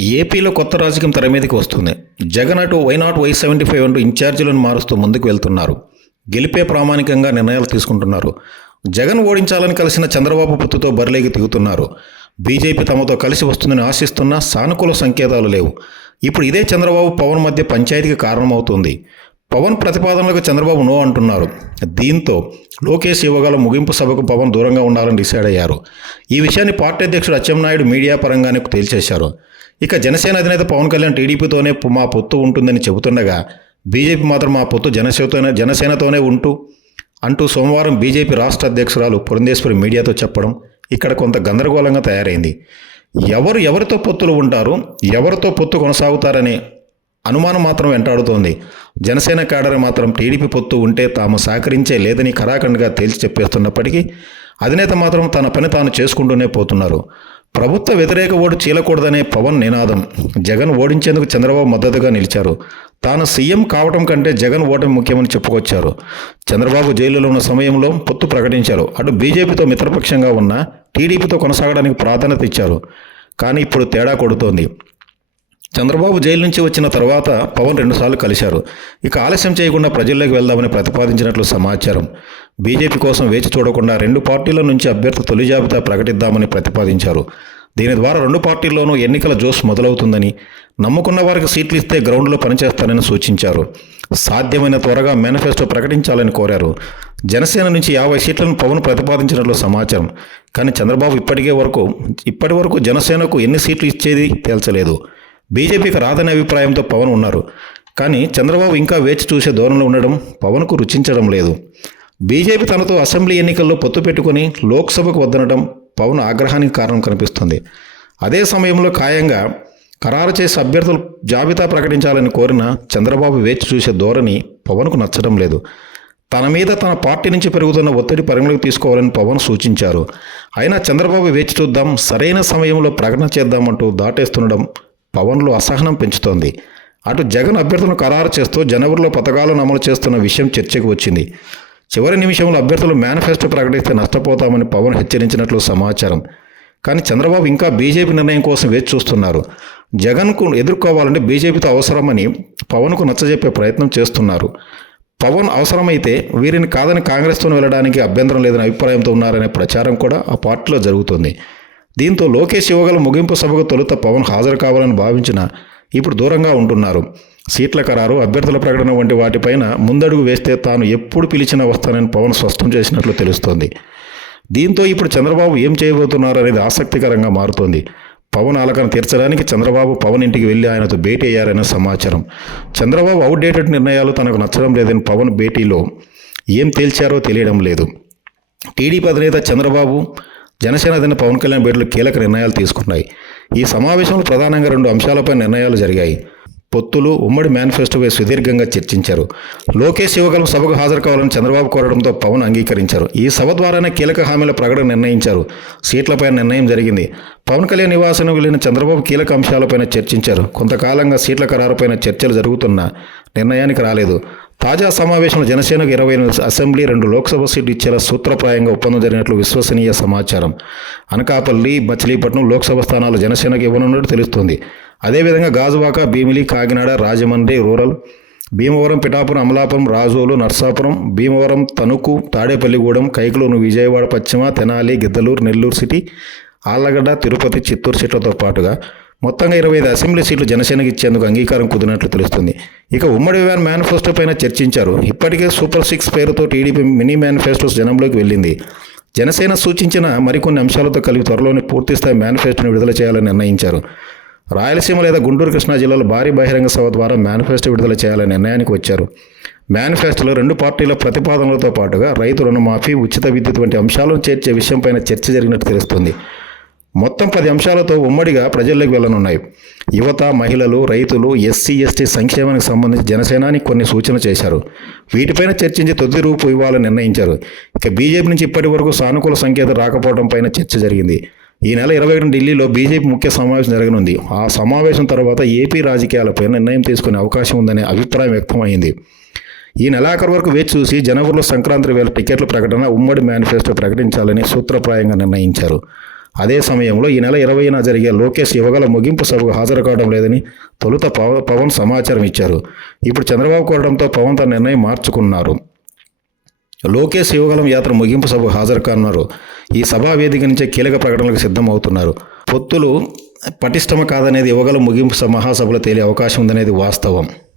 ఏపీలో కొత్త రాజకీయం తెర మీదకి వస్తుంది. జగన్ అటు why not why seventy five అంటూ ఇన్ఛార్జీలను మారుస్తూ ముందుకు వెళ్తున్నారు. గెలిపే ప్రామాణికంగా నిర్ణయాలు తీసుకుంటున్నారు. జగన్ ఓడించాలని కలిసిన చంద్రబాబు పొత్తుతో బరిలేకి దిగుతున్నారు. బీజేపీ తమతో కలిసి వస్తుందని ఆశిస్తున్నా సానుకూల సంకేతాలు లేవు. ఇప్పుడు ఇదే చంద్రబాబు పవన్ మధ్య పంచాయతీకి కారణమవుతుంది. పవన్ ప్రతిపాదనలకు చంద్రబాబు నో అంటున్నారు. దీంతో లోకేష్ యువగల ముగింపు సభకు పవన్ దూరంగా ఉండాలని డిసైడ్ అయ్యారు. ఈ విషయాన్ని పార్టీ అధ్యక్షుడు అచ్చెన్నాయుడు మీడియా పరంగానే తేల్చేశారు. ఇక జనసేన అధినేత పవన్ కళ్యాణ్ టీడీపీతోనే మా పొత్తు ఉంటుందని చెబుతుండగా బీజేపీ మాత్రం మా పొత్తు జనసేనతోనే జనసేనతోనే ఉంటూ అంటూ సోమవారం బీజేపీ రాష్ట్ర అధ్యక్షురాలు పురంధేశ్వరి మీడియాతో చెప్పడం ఇక్కడ కొంత గందరగోళంగా తయారైంది. ఎవరు ఎవరితో పొత్తులు ఉంటారు ఎవరితో పొత్తు కొనసాగుతారనే అనుమానం మాత్రం వెంటాడుతోంది. జనసేన కేడర్ మాత్రం టీడీపీ పొత్తు ఉంటే తాము సహకరించే లేదని ఖరాఖండ్గా తేల్చి చెప్పేస్తున్నప్పటికీ అధినేత మాత్రం తన పని తాను చేసుకుంటూనే పోతున్నారు. ప్రభుత్వ వ్యతిరేక ఓటు చీలకూడదనే పవన్ నినాదం. జగన్ ఓడించేందుకు చంద్రబాబు మద్దతుగా నిలిచారు. తాను సీఎం కావటం కంటే జగన్ ఓటమి ముఖ్యమని చెప్పుకొచ్చారు. చంద్రబాబు జైలులో ఉన్న సమయంలో పొత్తు ప్రకటించారు. అటు బీజేపీతో మిత్రపక్షంగా ఉన్న టీడీపీతో కొనసాగడానికి ప్రాధాన్యత ఇచ్చారు. కానీ ఇప్పుడు తేడా కొడుతోంది. చంద్రబాబు జైలు నుంచి వచ్చిన తర్వాత పవన్ రెండుసార్లు కలిశారు. ఇక ఆలస్యం చేయకుండా ప్రజల్లోకి వెళ్దామని ప్రతిపాదించినట్లు సమాచారం. బీజేపీ కోసం వేచి చూడకుండా రెండు పార్టీల నుంచి అభ్యర్థి తొలి జాబితా ప్రకటిద్దామని ప్రతిపాదించారు. దీని ద్వారా రెండు పార్టీల్లోనూ ఎన్నికల జోష్ మొదలవుతుందని నమ్ముకున్న వారికి సీట్లు ఇస్తే గ్రౌండ్లో పనిచేస్తానని సూచించారు. సాధ్యమైన త్వరగా మేనిఫెస్టో ప్రకటించాలని కోరారు. జనసేన నుంచి యాభై సీట్లను పవన్ ప్రతిపాదించినట్లు సమాచారం. కానీ చంద్రబాబు ఇప్పటికే వరకు ఇప్పటి వరకు జనసేనకు ఎన్ని సీట్లు ఇచ్చేది తేల్చలేదు. బీజేపీకి రాదనే అభిప్రాయంతో పవన్ ఉన్నారు. కానీ చంద్రబాబు ఇంకా వేచి చూసే ధోరణిలో ఉండడం పవన్కు రుచించడం లేదు. బీజేపీ తనతో అసెంబ్లీ ఎన్నికల్లో పొత్తు పెట్టుకుని లోక్సభకు వద్దనడం పవన్ ఆగ్రహానికి కారణం కనిపిస్తుంది. అదే సమయంలో ఖాయంగా ఖరారు చేసి అభ్యర్థులు జాబితా ప్రకటించాలని కోరిన చంద్రబాబు వేచి చూసే ధోరణి పవన్కు నచ్చడం లేదు. తన మీద తన పార్టీ నుంచి పెరుగుతున్న ఒత్తిడి పరిగణలోకి తీసుకోవాలని పవన్ సూచించారు. అయినా చంద్రబాబు వేచి చూద్దాం సరైన సమయంలో ప్రకటన చేద్దామంటూ దాటేస్తుండడం పవన్లో అసహనం పెంచుతోంది. అటు జగన్ అభ్యర్థులను ఖరారు చేస్తూ జనవరిలో పథకాలను అమలు చేస్తున్న విషయం చర్చకు వచ్చింది. చివరి నిమిషంలో అభ్యర్థులు మేనిఫెస్టో ప్రకటిస్తే నష్టపోతామని పవన్ హెచ్చరించినట్లు సమాచారం. కానీ చంద్రబాబు ఇంకా బీజేపీ నిర్ణయం కోసం వేచి చూస్తున్నారు. జగన్కు ఎదుర్కోవాలంటే బీజేపీతో అవసరమని పవన్కు నచ్చజెప్పే ప్రయత్నం చేస్తున్నారు. పవన్ అవసరమైతే వీరిని కాదని కాంగ్రెస్తో వెళ్ళడానికి అభ్యంతరం లేదని అభిప్రాయంతో ఉన్నారనే ప్రచారం కూడా ఆ పార్టీలో జరుగుతుంది. దీంతో లోకేష్ యువగల ముగింపు సభకు తొలుత పవన్ హాజరు కావాలని భావించిన ఇప్పుడు దూరంగా ఉంటున్నారు. సీట్ల ఖరారు అభ్యర్థుల ప్రకటన వంటి వాటిపైన ముందడుగు వేస్తే తాను ఎప్పుడు పిలిచినా వస్తానని పవన్ స్పష్టం చేసినట్లు తెలుస్తోంది. దీంతో ఇప్పుడు చంద్రబాబు ఏం చేయబోతున్నారు అనేది ఆసక్తికరంగా మారుతోంది. పవన్ ఆలకను తీర్చడానికి చంద్రబాబు పవన్ ఇంటికి వెళ్ళి ఆయనతో భేటీ అయ్యారనే సమాచారం. చంద్రబాబు అవుట్డేటెడ్ నిర్ణయాలు తనకు నచ్చడం లేదని పవన్ భేటీలో ఏం తేల్చారో తెలియడం లేదు. టీడీపీ అధినేత చంద్రబాబు జనసేన అధినేత పవన్ కళ్యాణ్ భేటీలో కీలక నిర్ణయాలు తీసుకున్నాయి. ఈ సమావేశంలో ప్రధానంగా రెండు అంశాలపై నిర్ణయాలు జరిగాయి. పొత్తులు ఉమ్మడి మేనిఫెస్టోపై సుదీర్ఘంగా చర్చించారు. లోకేష్ యువగలం సభకు హాజరు కావాలని చంద్రబాబు కోరడంతో పవన్ అంగీకరించారు. ఈ సభ ద్వారానే కీలక హామీల ప్రకటన నిర్ణయించారు. సీట్లపై నిర్ణయం జరిగింది. పవన్ కళ్యాణ్ నివాసానికి వెళ్ళిన చంద్రబాబు కీలక అంశాలపైన చర్చించారు. కొంతకాలంగా సీట్ల ఖరారుపైన చర్చలు జరుగుతున్న నిర్ణయానికి రాలేదు. తాజా సమావేశంలో జనసేనకు ఇరవై ఎనిమిది అసెంబ్లీ రెండు లోక్సభ సీట్లు ఇచ్చేలా సూత్రప్రాయంగా ఒప్పందం జరిగినట్లు విశ్వసనీయ సమాచారం. అనకాపల్లి మచిలీపట్నం లోక్సభ స్థానాలు జనసేనకు ఇవ్వనున్నట్టు తెలుస్తోంది. అదేవిధంగా గాజువాక భీమిలి కాకినాడ రాజమండ్రి రూరల్ భీమవరం పిఠాపురం అమలాపురం రాజోలు నర్సాపురం భీమవరం తణుకు తాడేపల్లిగూడెం కైకలూరు విజయవాడ పశ్చిమ తెనాలి గిద్దలూరు నెల్లూరు సిటీ ఆళ్ళగడ్డ తిరుపతి చిత్తూరు సీట్లతో పాటుగా మొత్తంగా ఇరవై ఐదు అసెంబ్లీ సీట్లు జనసేనకు ఇచ్చేందుకు అంగీకారం కుదిరినట్లు తెలుస్తుంది. ఇక ఉమ్మడి వ్యాన్ మేనిఫెస్టో పైన చర్చించారు. ఇప్పటికే సూపర్ సిక్స్ పేరుతో టీడీపీ మినీ మేనిఫెస్టోస్ జనంలోకి వెళ్ళింది. జనసేన సూచించిన మరికొన్ని అంశాలతో కలిపి త్వరలోనే పూర్తిస్థాయి మేనిఫెస్టోను విడుదల చేయాలని నిర్ణయించారు. రాయలసీమ లేదా గుంటూరు కృష్ణా జిల్లాలో భారీ బహిరంగ సభ ద్వారా మేనిఫెస్టో విడుదల చేయాలనే నిర్ణయానికి వచ్చారు. మేనిఫెస్టోలో రెండు పార్టీల ప్రతిపాదనలతో పాటుగా రైతు రుణమాఫీ ఉచిత విద్యుత్ వంటి అంశాలను చేర్చే విషయంపైన చర్చ జరిగినట్టు తెలుస్తుంది. మొత్తం పది అంశాలతో ఉమ్మడిగా ప్రజల్లోకి వెళ్ళనున్నాయి. యువత మహిళలు రైతులు ఎస్సీ ఎస్టీ సంక్షేమానికి సంబంధించి జనసేనానికి కొన్ని సూచన చేశారు. వీటిపైన చర్చించి తొలి రూపు ఇవ్వాలని నిర్ణయించారు. ఇక బీజేపీ నుంచి ఇప్పటి వరకు సానుకూల సంకేతం రాకపోవడం పైన చర్చ జరిగింది. ఈ నెల ఇరవై ఒకటి ఢిల్లీలో బీజేపీ ముఖ్య సమావేశం జరగనుంది. ఆ సమావేశం తర్వాత ఏపీ రాజకీయాలపై నిర్ణయం తీసుకునే అవకాశం ఉందనే అభిప్రాయం వ్యక్తమైంది. ఈ నెలాఖరు వరకు వేచి చూసి జనవరిలో సంక్రాంతి వేళ టికెట్ల ప్రకటన ఉమ్మడి మేనిఫెస్టో ప్రకటించాలని సూత్రప్రాయంగా నిర్ణయించారు. అదే సమయంలో ఈ నెల ఇరవైన జరిగే లోకేష్ యువగల ముగింపు సభకు హాజరు కావడం లేదని తొలుత పవ- పవన్ సమాచారం ఇచ్చారు. ఇప్పుడు చంద్రబాబు కోరడంతో పవన్ తన నిర్ణయం మార్చుకున్నారు. లోకేష్ యువగలం యాత్ర ముగింపు సభకు హాజరు కానున్నారు ఈ సభా వేదిక నుంచే కీలక ప్రకటనలకు సిద్ధమవుతున్నారు. పొత్తులు పటిష్టమ కాదనేది యువగలం ముగింపు స- మహాసభలో తేలే అవకాశం ఉందనేది వాస్తవం.